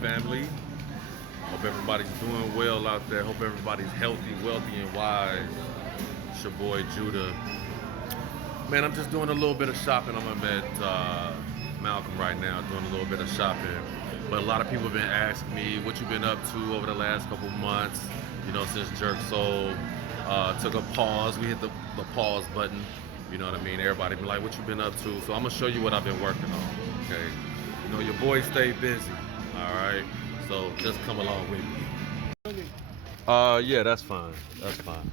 family. Hope everybody's doing well out there. Hope everybody's healthy, wealthy, and wise. It's your boy Judah. Man, I'm just doing a little bit of shopping. I'm at Malcolm right now, doing a little bit of shopping. But a lot of people have been asking me what you've been up to over the last couple months. You know, since Jerk Soul took a pause. We hit the pause button. You know what I mean? Everybody be like, what you been up to? So I'm gonna show you what I've been working on, okay? You know, your boy stay busy, all right? So just come along with me. Yeah, that's fine. That's fine.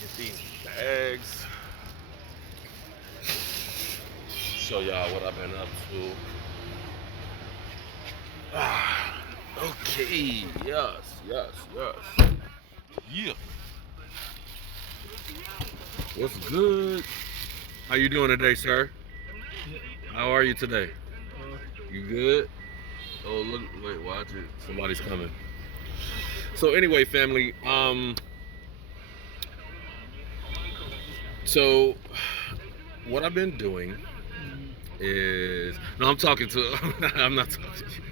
Get these bags. Show y'all what I've been up to. Okay, yes. Yeah. What's good? How you doing today, sir? How are you today? You good? Oh, look, wait, watch it. Somebody's coming. So anyway, family, so what I've been doing is, no, I'm talking to, I'm not talking to you.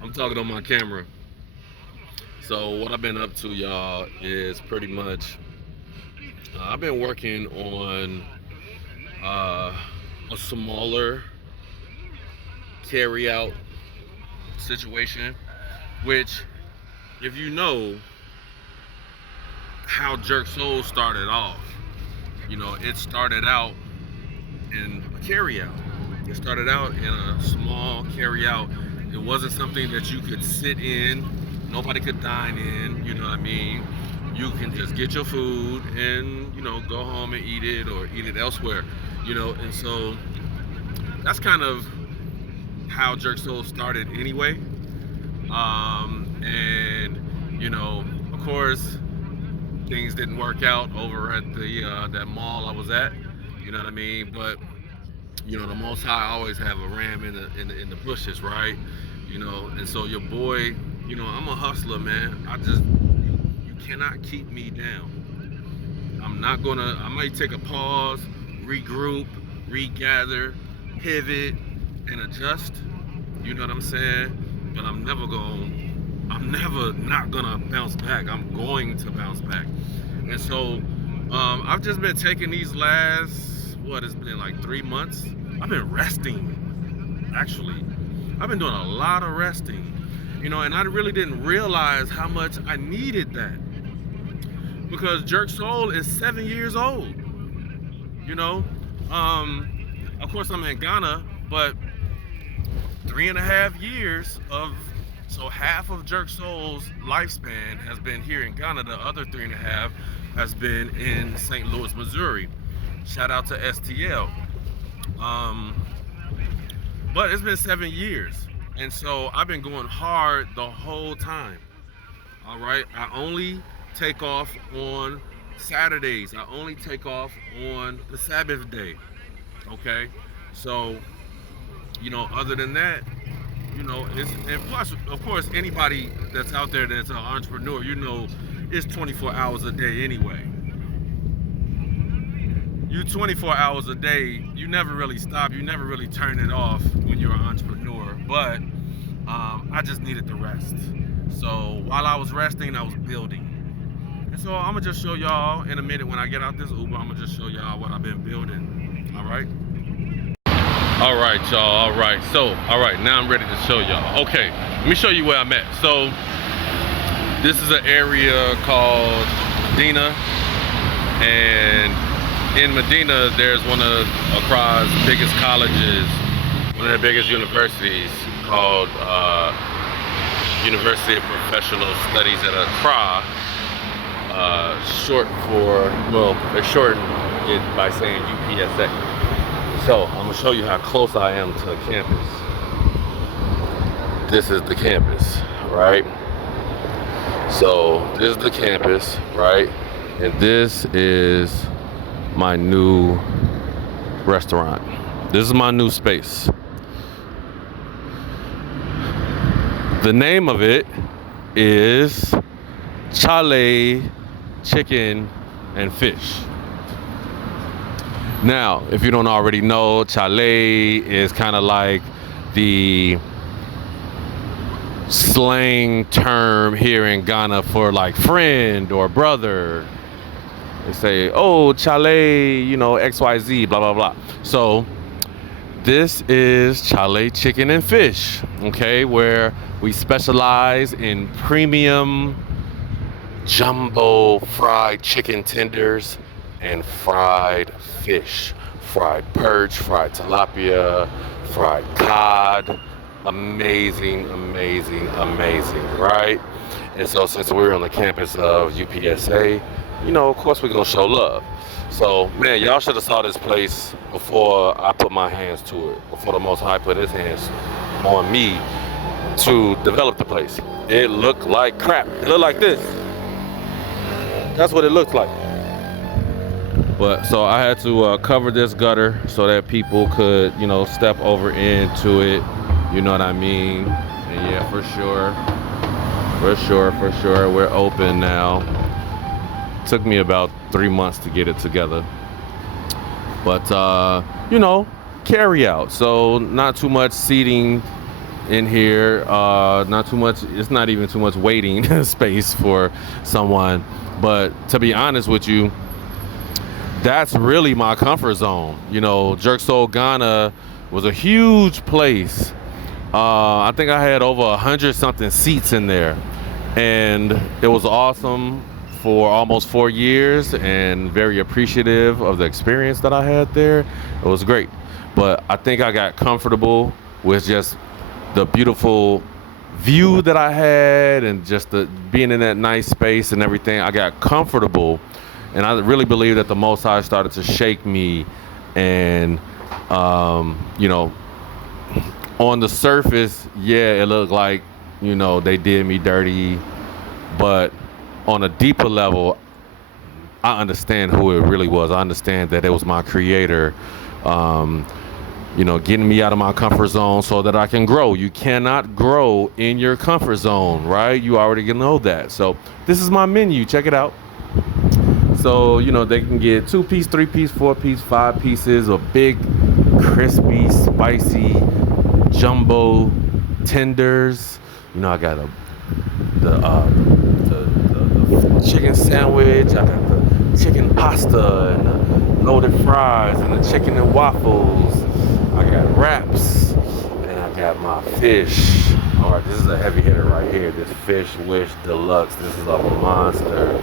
I'm talking on my camera. So what I've been up to, y'all, is pretty much, I've been working on a smaller carry-out situation, which, if you know how Jerk Soul started off, you know, it started out in a carry-out. It started out in a small carry-out. It wasn't something that you could sit in. Nobody could dine in, you know what I mean? You can just get your food and, you know, go home and eat it or eat it elsewhere, you know? And so that's kind of how Jerk Soul started anyway. And, you know, of course, things didn't work out over at the that mall I was at, you know what I mean? But, you know, the Most High always have a ram in the bushes, right? You know, and so your boy, you know, I'm a hustler, man. You cannot keep me down. I might take a pause, regroup, regather, pivot, and adjust. You know what I'm saying? But I'm never not gonna bounce back. I'm going to bounce back. And so I've just been taking these last, it's been like 3 months. I've been resting, actually. I've been doing a lot of resting, you know, and I really didn't realize how much I needed that. Because Jerk Soul is 7 years old, you know. Of course I'm in Ghana, but 3.5 years so half of Jerk Soul's lifespan has been here in Ghana. The other 3.5 has been in St. Louis, Missouri. Shout out to STL. But it's been 7 years. And so I've been going hard the whole time. All right. I only take off on Saturdays. I only take off on the Sabbath day. Okay. So, you know, other than that, you know, and plus, of course, anybody that's out there that's an entrepreneur, you know, it's 24 hours a day anyway. You 24 hours a day, you never really stop, you never really turn it off when you're an entrepreneur. But I just needed the rest. So while I was resting, I was building. And so I'm gonna just show y'all in a minute when I get out this Uber, I'm gonna just show y'all what I've been building. All right. All right, y'all. All right. So, all right. Now I'm ready to show y'all. Okay. Let me show you where I'm at. So, this is an area called Madina, and in Madina, there's one of Accra's biggest colleges, one of the biggest universities, called University of Professional Studies at Accra. Short for, well, they shorten it by saying UPSA. So I'm gonna show you how close I am to the campus. This is the campus, right? So this is the campus, right? And this is my new restaurant. This is my new space. The name of it is Chale Chicken and Fish. Now, if you don't already know, Chale is kind of like the slang term here in Ghana for like friend or brother. They say, oh, Chale, you know, XYZ, blah, blah, blah. So this is Chale Chicken and Fish, okay, where we specialize in premium jumbo fried chicken tenders and fried fish. Fried perch, fried tilapia, fried cod. Amazing, amazing, amazing, right? And so since we're on the campus of UPSA, you know, of course we're gonna show love. So, man, y'all should have saw this place before I put my hands to it, before the Most High put his hands on me to develop the place. It looked like crap. It looked like this. That's what it looked like. But so I had to cover this gutter so that people could, you know, step over into it. You know what I mean? And yeah, for sure, we're open now. Took me about 3 months to get it together. But, you know, carry out. So not too much seating in here. Not too much, it's not even too much waiting space for someone. But to be honest with you, that's really my comfort zone. You know, Jerk Soul Ghana was a huge place. I think I had over 100 something seats in there, and it was awesome for almost 4 years, and very appreciative of the experience that I had there. It was great. But I think I got comfortable with just the beautiful view that I had, and just the being in that nice space and everything. I got comfortable, and I really believe that the Most High started to shake me. And you know, on the surface, yeah, it looked like, you know, they did me dirty, but on a deeper level, I understand who it really was. I understand that it was my creator, you know, getting me out of my comfort zone so that I can grow. You cannot grow in your comfort zone, right? You already know that. So this is my menu. Check it out. So, you know, they can get 2-piece, 3-piece, 4-piece, 5 pieces of big, crispy, spicy, jumbo tenders. You know, I got the chicken sandwich. I got the chicken pasta and the loaded fries and the chicken and waffles. I got wraps, and I got my fish. All right, this is a heavy hitter right here. This Fish Wish Deluxe. This is a monster.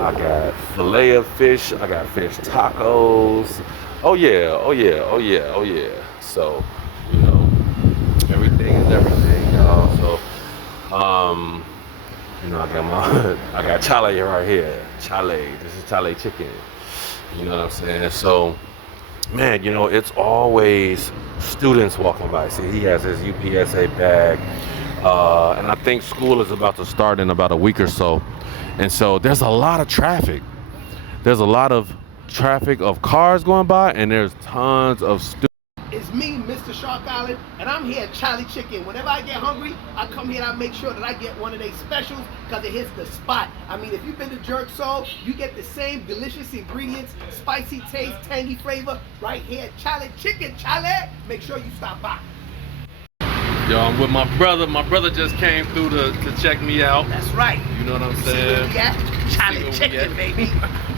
I got fillet of fish. I got fish tacos. Oh yeah, oh yeah, oh yeah, oh yeah. So, you know, everything is everything, y'all. So, you know, I got Chale right here. Chale. This is Chale chicken. You know what I'm saying? So, man, you know, it's always students walking by. See, he has his UPSA bag. And I think school is about to start in about a week or so. And so there's a lot of traffic. There's a lot of traffic of cars going by, and there's tons of students. It's me, Mr. Shark Island, and I'm here at Chale Chicken. Whenever I get hungry, I come here and I make sure that I get one of their specials because it hits the spot. I mean, if you've been to Jerk Soul, you get the same delicious ingredients, spicy taste, tangy flavor right here at Chale Chicken. Chale, make sure you stop by. Yo, I'm with my brother. My brother just came through to check me out. That's right. You know what I'm saying? Yeah, Chale Chicken, baby.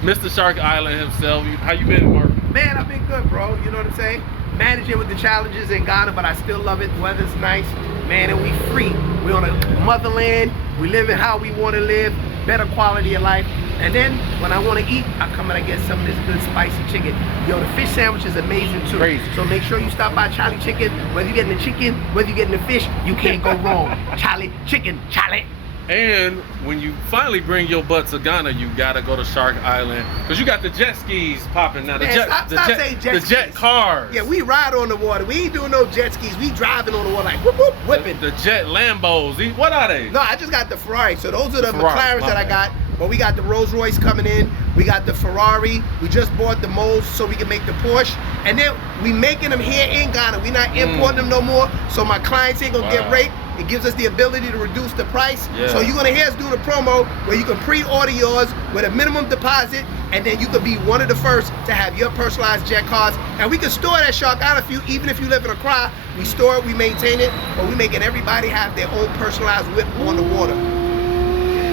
Mr. Shark Island himself. How you been, Mark? Man, I've been good, bro. You know what I'm saying? Managing with the challenges in Ghana, but I still love it. The weather's nice, man, and we free. We're on a motherland. We live in how we want to live, better quality of life. And then when I want to eat, I come and I get some of this good spicy chicken. Yo, the fish sandwich is amazing too. Crazy. So make sure you stop by Chale Chicken. Whether you're getting the chicken, whether you're getting the fish, you can't go wrong. Chale Chicken, Chale. And when you finally bring your butt to Ghana, you gotta go to Shark Island, because you got the jet skis popping now. Stop saying jet the skis. Jet cars. Yeah, we ride on the water. We ain't doing no jet skis. We driving on the water like whoop whoop whipping. The Jet Lambos. What are they? No, I just got the Ferrari. So those are the Ferrari, McLarens that I got. But we got the Rolls Royce coming in. We got the Ferrari. We just bought the molds so we can make the Porsche. And then we making them here in Ghana. We not importing them no more. So my clients ain't gonna get raped. It gives us the ability to reduce the price. Yeah. So you're gonna hear us doing a promo where you can pre-order yours with a minimum deposit, and then you could be one of the first to have your personalized jet cards. And we can store that Shark Island for you, even if you live in Accra. We store it, we maintain it, but we making everybody have their own personalized whip on the water.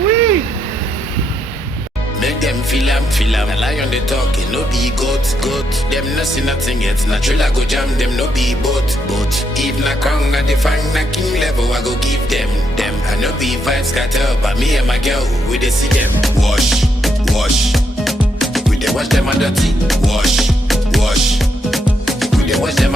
Whee! Make them feel am, a lion they talking, no be goat. Them no see nothing yet, natural I go jam them, no be boat. If na crown at the fang, na king level, I go give them. I no be vibes scatter, but me and my girl, we dey see them. Wash, we dey wash them under tea. Wash, we dey wash them